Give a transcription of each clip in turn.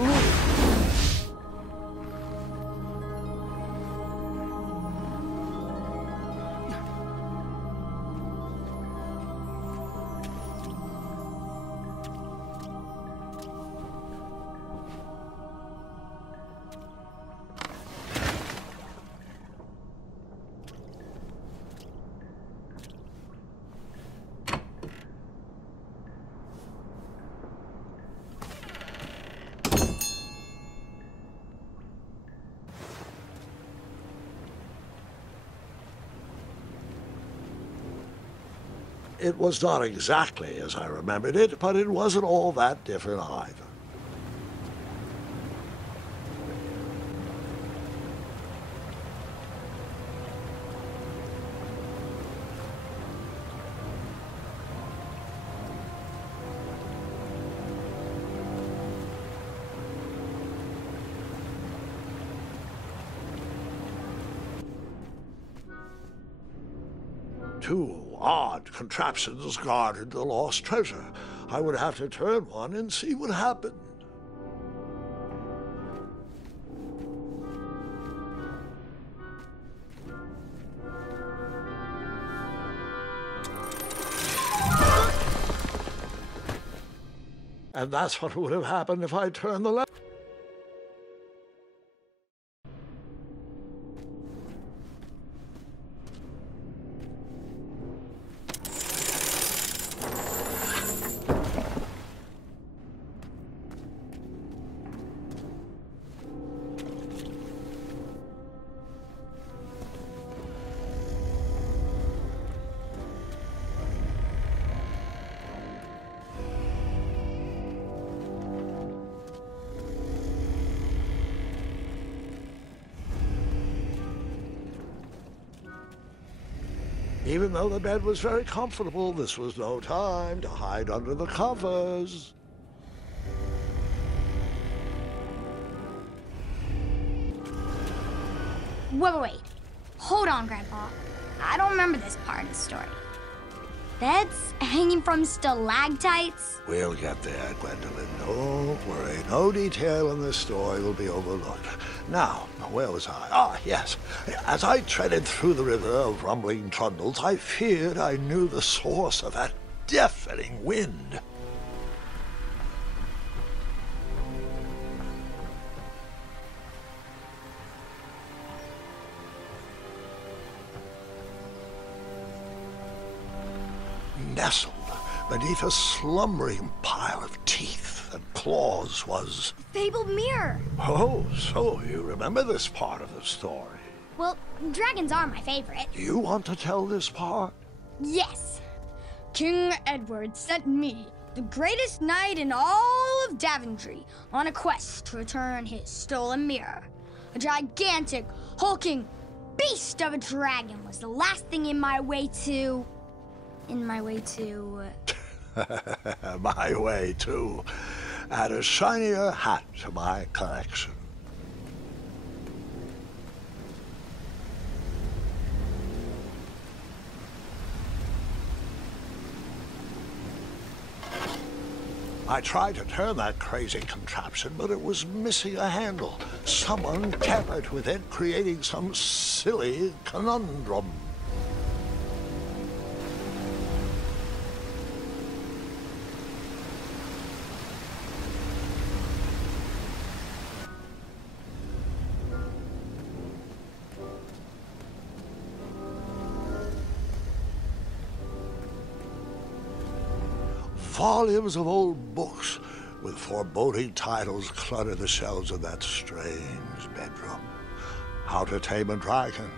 clue. It was not exactly as I remembered it, but it wasn't all that different either. Two odd contraptions guarded the lost treasure. I would have to turn one and see what happened. And that's what would have happened if I turned the left. Even though the bed was very comfortable, this was no time to hide under the covers. Wait. Hold on, Grandpa. I don't remember this part of the story. Beds hanging from stalactites? We'll get there, Gwendolyn. Don't worry. No detail in this story will be overlooked. Now, where was I? Ah, yes. As I treaded through the river of rumbling trundles, I feared I knew the source of that deafening wind. Nestled beneath a slumbering pile of teeth and claws was... Fabled mirror. Oh, so you remember this part of the story. Well, dragons are my favorite. Do you want to tell this part? Yes. King Edward sent me, the greatest knight in all of Daventry, on a quest to return his stolen mirror. A gigantic, hulking beast of a dragon was the last thing in my way to... My way to add a shinier hat to my collection. I tried to turn that crazy contraption, but it was missing a handle. Someone tampered with it, creating some silly conundrum. Volumes of old books with foreboding titles clutter the shelves of that strange bedroom. How to Tame a Dragon,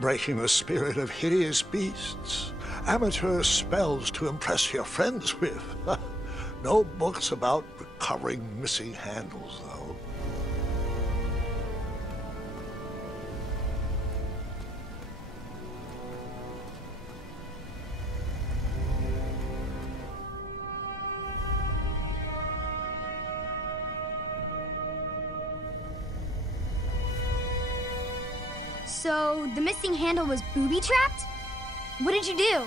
Breaking the Spirit of Hideous Beasts, Amateur Spells to Impress Your Friends with. No books about recovering missing handles, though. So, the missing handle was booby-trapped? What did you do?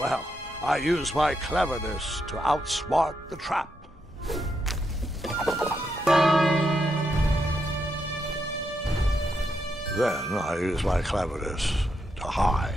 Well, I used my cleverness to outsmart the trap. Then I used my cleverness to hide.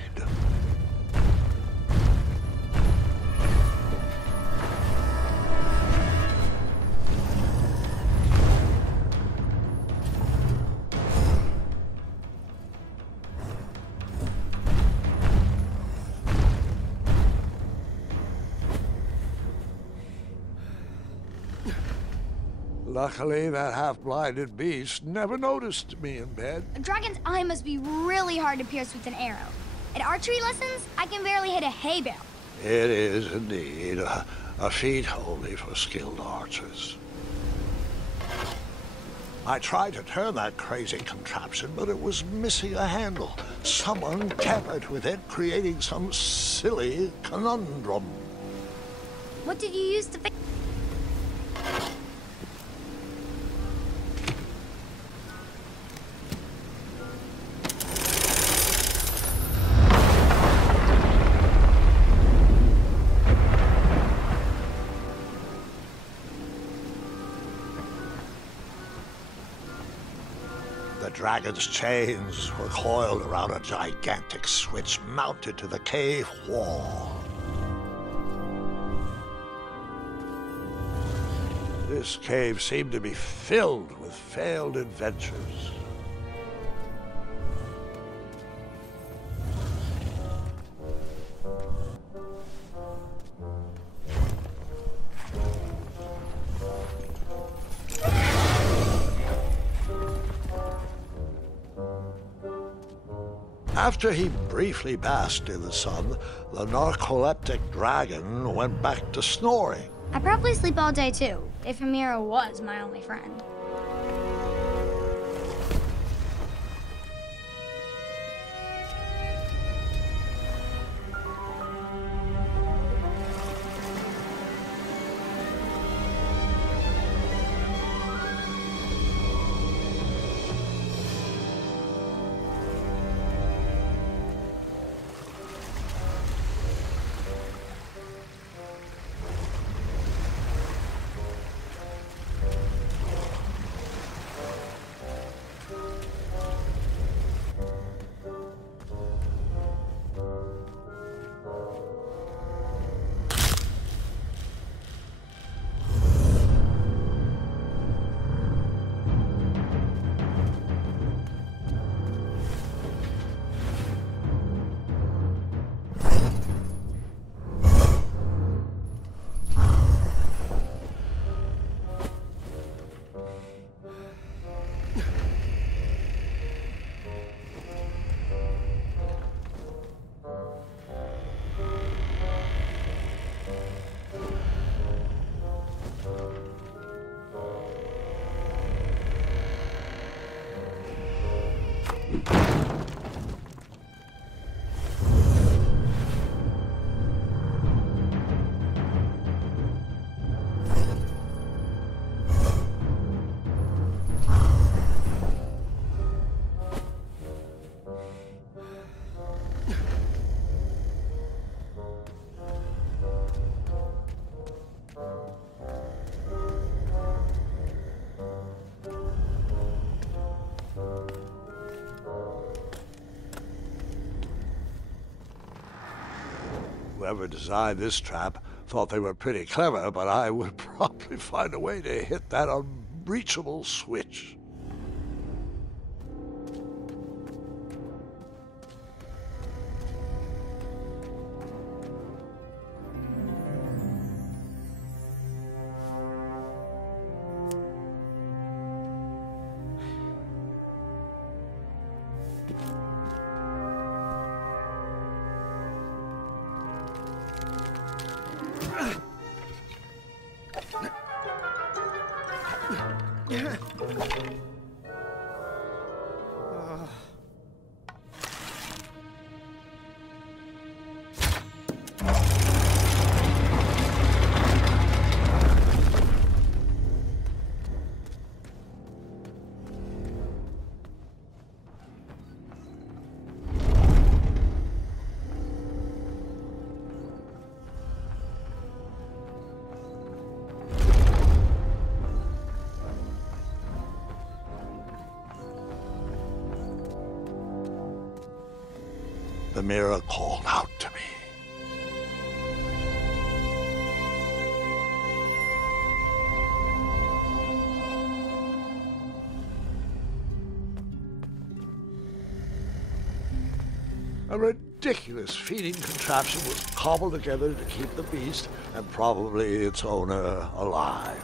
Luckily, that half-blinded beast never noticed me in bed. A dragon's eye must be really hard to pierce with an arrow. At archery lessons, I can barely hit a hay bale. It is indeed a feat only for skilled archers. I tried to turn that crazy contraption, but it was missing a handle. Someone tampered with it, creating some silly conundrum. What did you use to fix? The dragon's chains were coiled around a gigantic switch mounted to the cave wall. This cave seemed to be filled with failed adventures. After he briefly basked in the sun, the narcoleptic dragon went back to snoring. I probably sleep all day too, if Amira was my only friend. Whoever designed this trap thought they were pretty clever, but I would probably find a way to hit that unreachable switch. the mirror called out to me. A ridiculous feeding contraption was cobbled together to keep the beast and probably its owner alive.